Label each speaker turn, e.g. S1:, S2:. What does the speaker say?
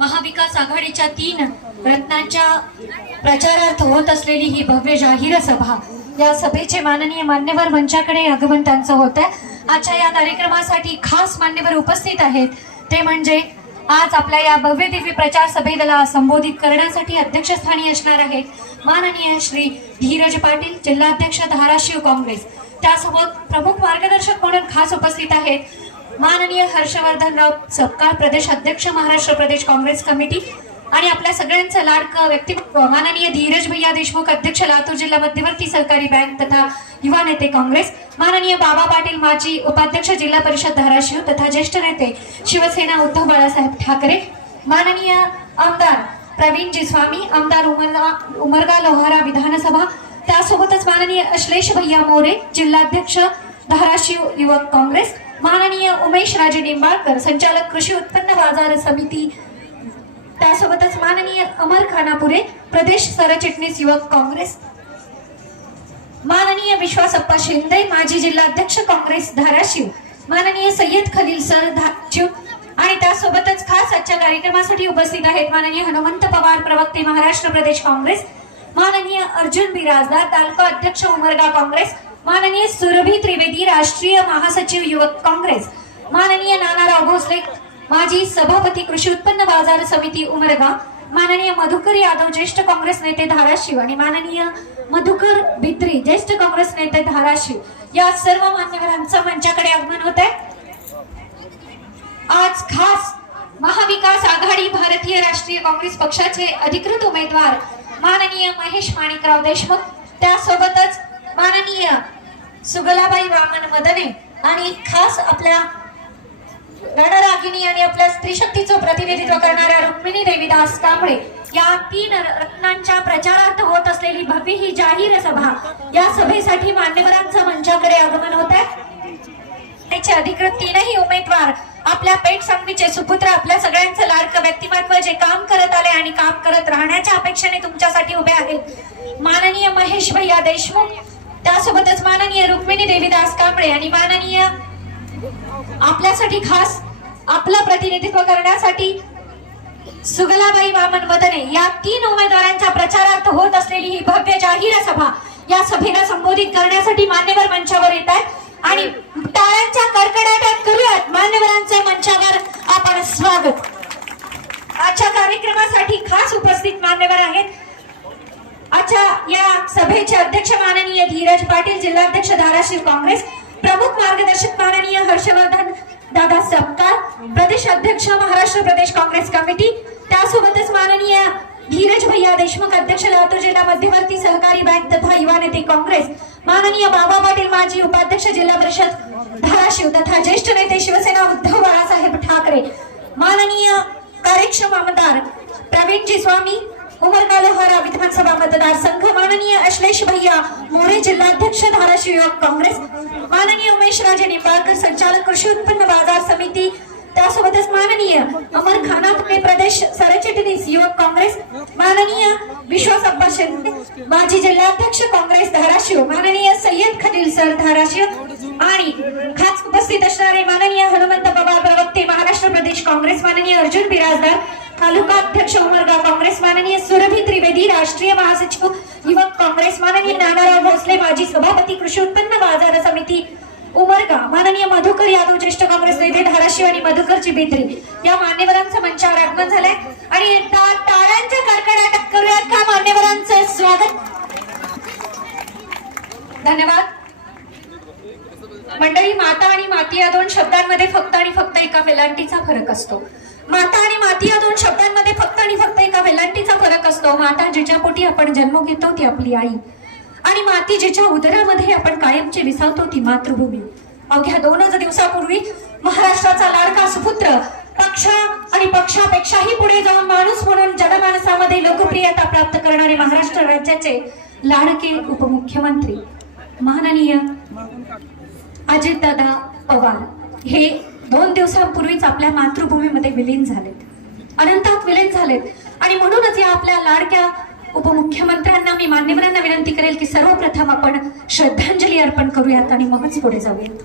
S1: महाविकास आघाडीच्या तीन रत्नांच्या प्रचारार्थ होत असलेली ही भव्य जाहीर सभा. या सभेचे माननीय मान्यवर मंचाकडे आगमन त्यांचं होत आहे आजच्या या कार्यक्रमासाठी खास मान्यवर उपस्थित आहेत. ते म्हणजे आज आपल्या या भव्य दिव्य प्रचार सभेला संबोधित करण्यासाठी अध्यक्षस्थानी असणार आहेत माननीय श्री धीरज पाटील जिल्हाध्यक्ष धाराशिव काँग्रेस. त्यासोबत प्रमुख मार्गदर्शक म्हणून खास उपस्थित आहेत माननीय हर्षवर्धनराव सपकाळ प्रदेश अध्यक्ष महाराष्ट्र प्रदेश काँग्रेस कमिटी आणि आपल्या सगळ्यांचं लाडकं व्यक्तिमत्व. माननीय धीरज भैया देशमुख अध्यक्ष लातूर जिल्हा मध्यवर्ती सहकारी बँक तथा युवा नेते काँग्रेस. माननीय बाबा पाटील माजी उपाध्यक्ष जिल्हा परिषद धाराशिव तथा ज्येष्ठ नेते शिवसेना उद्धव बाळासाहेब ठाकरे. माननीय आमदार प्रवीणजी स्वामी आमदार उमरगा उमरगा लोहारा विधानसभा. त्यासोबतच माननीय अश्लेष भैया मोरे जिल्हाध्यक्ष धाराशिव युवक काँग्रेस. माननीय उमेश राजे निंबाळकर संचालक कृषी उत्पन्न बाजार समिती. त्यासोबतच माननीय अमर खानापुरे प्रदेश सरचिटणीस युवक काँग्रेस. माननीय विश्वासप्पा शिंदे माजी जिल्हाध्यक्ष काँग्रेस धाराशिव. माननीय सय्यद खलील सर धाराशिव. आणि त्यासोबतच खास आजच्या कार्यक्रमासाठी उपस्थित आहेत माननीय हनुमंत पवार प्रवक्ते महाराष्ट्र प्रदेश काँग्रेस. माननीय अर्जुन बिराजदार तालुका अध्यक्ष उमरगा काँग्रेस. माननीय सुरभी त्रिवेदी राष्ट्रीय महासचिव युवक काँग्रेस माननीय नानाराव भोसले माजी सभापती कृषी उत्पन्न बाजार समिती उमरगा माननीय मधुकर यादव ज्येष्ठ काँग्रेस नेते धाराशिव आणि माननीय मधुकर भित्री ज्येष्ठ काँग्रेस नेते धाराशिव. या सर्व मान्यवरांचं मंचाकडे आगमन होत आहे. आज खास महाविकास आघाडी भारतीय राष्ट्रीय काँग्रेस पक्षाचे अधिकृत उमेदवार माननीय महेश माणिकराव देशमुख. त्यासोबतच माननीय सुगलाबाई वामन मदने आणि खास आपल्या रणरागिणी आणि आपल्या स्त्री शक्तीचं प्रतिनिधित्व करणाऱ्या रुक्मिणी देवीदास कांबळे या तीन रत्नांच्या प्रचारार्थ होत असलेली भव्य ही जाहीर सभा या सभेसाठी मान्यवरांचं मंचाकडे आगमन होत आहे. त्याचे अधिकृत तीनही उमेदवार आपल्या पेट सांगलीचे सुपुत्र आपल्या सगळ्यांचं लाडकं व्यक्तिमत्व जे काम करत आले आणि काम करत राहण्याच्या अपेक्षेने तुमच्यासाठी उभे आहेत. माननीय महेश भैया देशमुख त्यासोबतच माननीय रुक्मिणी देवीदास कांबळे आणि माननीय आपल्यासाठी खास आपलं प्रतिनिधित्व करण्यासाठी सुगलाबाई वामन मदने या तीन उमेदवारांच्या प्रचारार्थ होत असलेली ही भव्य जाहीर सभा या सभेला संबोधित करण्यासाठी मान्यवर मंचावर येत आहेत. आणि टाळ्यांच्या कडकडाटात करूयात. मान्यवरांचे मंचावर आपण स्वागत. आजच्या कार्यक्रमासाठी खास उपस्थित मान्यवर आहेत. सभेचे अध्यक्ष माननीय धीरज पाटील जिल्हाध्यक्ष धाराशिव काँग्रेस प्रमुख मार्गदर्शक माननीय हर्षवर्धन दादा सपकाळ प्रदेश अध्यक्ष महाराष्ट्र प्रदेश काँग्रेस कमिटी त्यासोबतच माननीय धीरज भैया देशमुख अध्यक्ष लातूर जिल्हा मध्यवर्ती सहकारी बँक तथा युवा नेते काँग्रेस माननीय बाबा पाटील माजी उपाध्यक्ष जिल्हा परिषद धाराशिव तथा ज्येष्ठ नेते शिवसेना उद्धव बाळासाहेब ठाकरे माननीय कार्यक्षम आमदार प्रवीणजी स्वामी उमरगा लोहारा विधानसभा मतदारसंघ. माननीय अश्लेष भैया मोरे जिल्हाध्यक्ष धाराशिव युवक काँग्रेस. माननीय उमेश राजे निंबाळकर संचालक कृषी उत्पन्न बाजार समिती. त्यासोबतच माननीय अमर खानापुरे प्रदेश सरचिटणीस युवक काँग्रेस. माननीय विश्वास अब्बा शिंदे माजी जिल्हाध्यक्ष काँग्रेस धाराशिव. माननीय सय्यद खलील सर धाराशिव. आणि खास उपस्थित असणारे माननीय हनुमंत पवार प्रवक्ते महाराष्ट्र प्रदेश काँग्रेस. माननीय अर्जुन बिराजदार. तालुका अध्यक्ष उमरगाव काँग्रेस माननीय सुरभी त्रिवेदी राष्ट्रीय महासचिव युवक काँग्रेस माननीय नानाराव भोसले माजी सभापती कृषी उत्पन्न बाजार समिती उमरगा माननीय मधुकर यादव ज्येष्ठ काँग्रेस नेते धाराशिव आणि मधुकरची बेत्री या मान्यवरांचं मंचावर आगमन झालंय. आणि टाळ्यांच्या कडकडाटात करूयात का मान्यवरांचं स्वागत? धन्यवाद. मंडळी माता आणि माती या दोन शब्दांमध्ये फक्त आणि फक्त एका वेलांटीचा फरक असतो. माता आणि माती या दोन शब्दांमध्ये फक्त आणि फक्त एका वेलांटीचा फरक असतो. माता जिच्या पोटी आपण जन्म घेतो ती आपली आई. आणि माती जिच्या उदरामध्ये आपण कायमची विसावतो ती मातृभूमी. अवघ्या दोनच दिवसापूर्वी महाराष्ट्राचा लाडका सुपुत्र पक्षा आणि पक्षापेक्षाही पुढे जाऊन माणूस म्हणून जनमानसामध्ये लोकप्रियता प्राप्त करणारे महाराष्ट्र राज्याचे लाडके उपमुख्यमंत्री. माननीय अजितदादा पवार हे दोन दिवसांपूर्वीच आपल्या मातृभूमीमध्ये विलीन झालेत. अनंतात विलीन झालेत. आणि म्हणूनच या आपल्या लाडक्या उपमुख्यमंत्र्यांना मी मान्यवरांना विनंती करेल की सर्वप्रथम आपण श्रद्धांजली अर्पण करूयात आणि मगच पुढे जाऊयात.